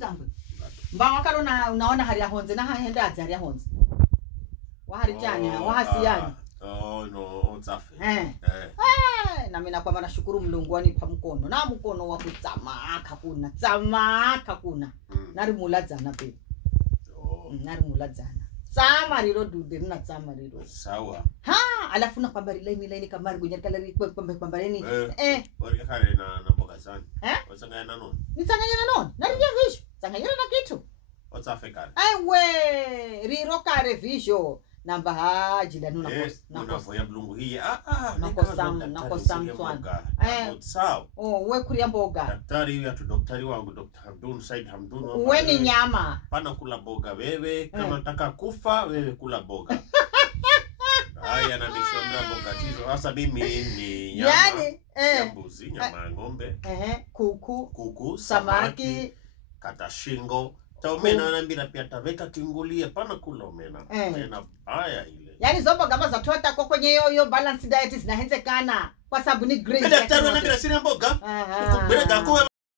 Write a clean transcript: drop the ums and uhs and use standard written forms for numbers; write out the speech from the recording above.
zangu mba wakalona unaona hari yahonze na hahenda hari yahonze wahari chanya wahasiani no tsafe na mimi nakwamba nashukuru Mungu anipa mkono na mkono wa kutsamaka kuna nari muladzana pe nari muladzana tsama riro dude na tsama riro sawa alafu na kwamba line kama rigonya kala kwamba nini wali kale na mboga sana wasanganya na noni nitsanganya na noni nari visho tsanganya na kitu tsafe kale aiwe riro kare visho namba jila nuna kosa unavoya mlungu hii nakosa mswana sawa we kuria mboga daktari huyu daktari wangu Dr. Hamdun Said Hamdun we ni nyama pana kula boga wewe kama nataka kufa wewe kula boga haya na mishomra boga hizo hasa mimi ni nyama yani mbuzi nyama ng'ombe kuku samaki kata shingo taumena anambia pia taveka kingulia pana kula omena tena haya ile yani zombo gama za tota kwa kwenye hiyo balance diet zinahenzekana kwa sababu ni grace daktari anambia sina mboga kubeleka kwa